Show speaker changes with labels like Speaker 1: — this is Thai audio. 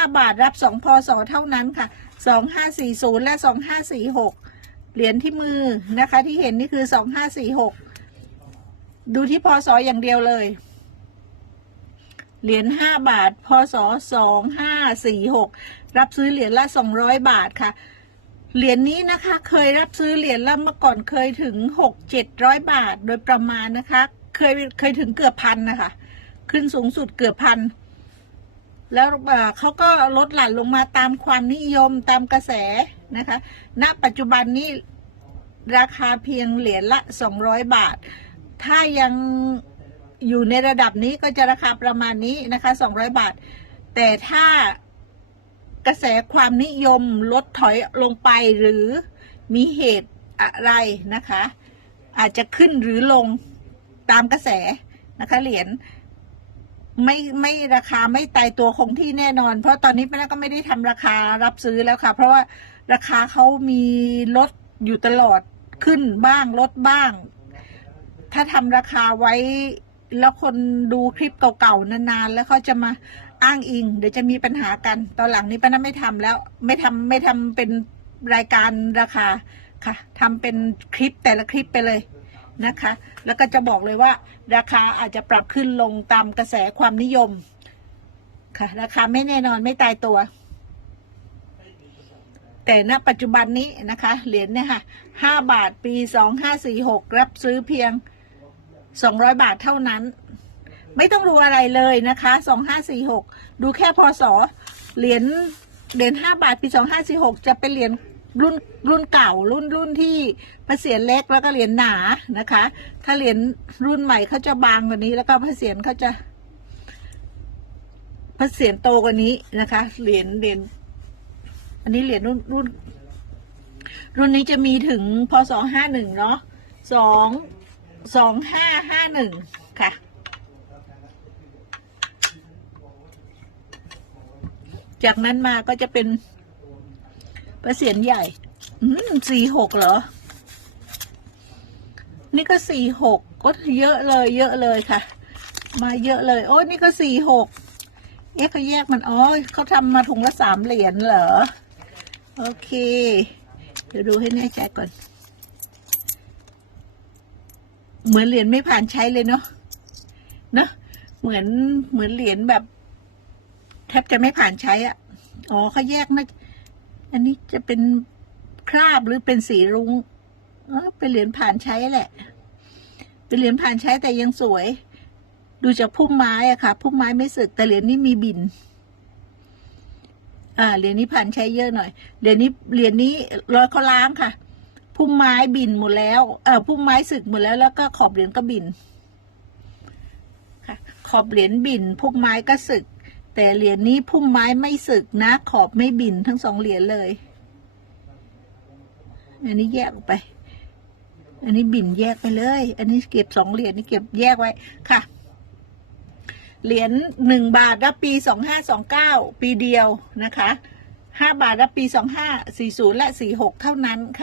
Speaker 1: 5บาทรับสองพศเท่านั้นค่ะ 2540 และ 2546 เหรียญที่มือนะคะ ที่เห็นนี่คือ 2546 ดูที่พศอย่างเดียวเลย เหรียญ5บาท พศ 2546 รับซื้อเหรียญละ 200 บาทค่ะ เหรียญนี้นะคะเคยรับซื้อเหรียญละเมื่อก่อนเคยถึง 6 700 บาทโดยประมาณนะคะ เคยเคยถึงเกือบพันนะคะ ขึ้นสูงสุดเกือบพัน แล้วเขาก็ลดหลั่นลงมาตามความนิยมตามกระแสนะคะ ณ ปัจจุบันนี้ราคาเพียงเหรียญละ 200 บาท ถ้ายังอยู่ในระดับนี้ก็จะราคาประมาณนี้นะคะ 200 บาท แต่ถ้ากระแสความนิยมลดถอยลงไปหรือมีเหตุอะไรนะคะ อาจจะขึ้นหรือลงตามกระแสนะคะเหรียญ ไม่ไม่ราคาไม่ตายตัวคงที่แน่นอน เพราะตอนนี้ป้าก็ไม่ได้ทำราคารับซื้อแล้วค่ะ เพราะว่าราคาเขามีลดอยู่ตลอดขึ้นบ้างลดบ้าง ถ้าทำราคาไว้แล้วคนดูคลิปเก่าๆนานๆ แล้วเขาจะมาอ้างอิง เดี๋ยวจะมีปัญหากัน ตอนหลังนี้ป้าน่าไม่ทำแล้ว ไม่ทำไม่ทำเป็นรายการราคาค่ะทำเป็นคลิปแต่ละคลิปไปเลย นะคะ แล้วก็จะบอกเลยว่า ราคาอาจจะปรับขึ้นลงตามกระแสความนิยม ค่ะ ราคาไม่แน่นอนไม่ตายตัว แต่ณปัจจุบันนี้นะคะ เหรียญเนี่ยค่ะห้าบาทปีสองห้าสี่หกรับซื้อเพียงสองร้อยบาทเท่านั้น ไม่ต้องดูอะไรเลยนะคะสองห้าสี่หกดูแค่พศเหรียญเหรียญห้าบาทปีสองห้าสี่หกจะเป็นเหรียญ รุ่นรุ่นเก่ารุ่นรุ่นที่พระเศียรเล็กแล้วก็เหรียญหนานะคะ ถ้าเหรียญรุ่นใหม่เขาจะบางกว่านี้ แล้วก็พระเศียรเขาจะพระเศียรโตกว่านี้นะคะ เหรียญเหรียญอันนี้เหรียญรุ่นรุ่น รุ่นนี้จะมีถึงพศห้าหนึ่งเนาะสองสองห้าห้าหนึ่งค่ะจากนั้นมาก็จะเป็น ประเสียนใหญ่ อืมสี่หกเหรอ นี่ก็สี่หกก็เยอะเลย เยอะเลยค่ะ มาเยอะเลย โอ้ยนี่ก็สี่หกเอ๊ะเขาแยกมันอ๋อเขาทำมาถุงละสามเหรียญเหรอ โอเค เดี๋ยวดูให้แน่ใจก่อน เหมือนเหรียญไม่ผ่านใช้เลยเนาะเนอะเหมือนเหมือนเหรียญแบบ แทบจะไม่ผ่านใช้อะอ๋อเขาแยกนะ อันนี้จะเป็นคราบหรือเป็นสีรุ้งเป็นเหรียญผ่านใช้แหละ เป็นเหรียญผ่านใช้แต่ยังสวย ดูจากพุ่มไม้อะค่ะพุ่มไม้ไม่สึกแต่เหรียญนี้มีบิน อ่าเหรียญนี้ผ่านใช้เยอะหน่อยเหรียญนี้เหรียญนี้รอยเขาล้างค่ะ พุ่มไม้บินหมดแล้ว เออพุ่มไม้สึกหมดแล้วแล้วก็ขอบเหรียญก็บิน ค่ะ ขอบเหรียญบินพุ่มไม้ก็สึก แต่เหรียญนี้พุ่มไม้ไม่สึกนะ ขอบไม่บินทั้งสองเหรียญเลยอันนี้แยกออกไป อันนี้บินแยกไปเลย อันนี้เก็บสองเหรียญนี่เก็บแยกไว้ค่ะ เหรียญหนึ่งบาทรับปีสองห้าสองเก้าปีเดียวนะคะห้าบาทรับปีสองห้าสี่ศูนย์และสี่หกเท่านั้นค่ะ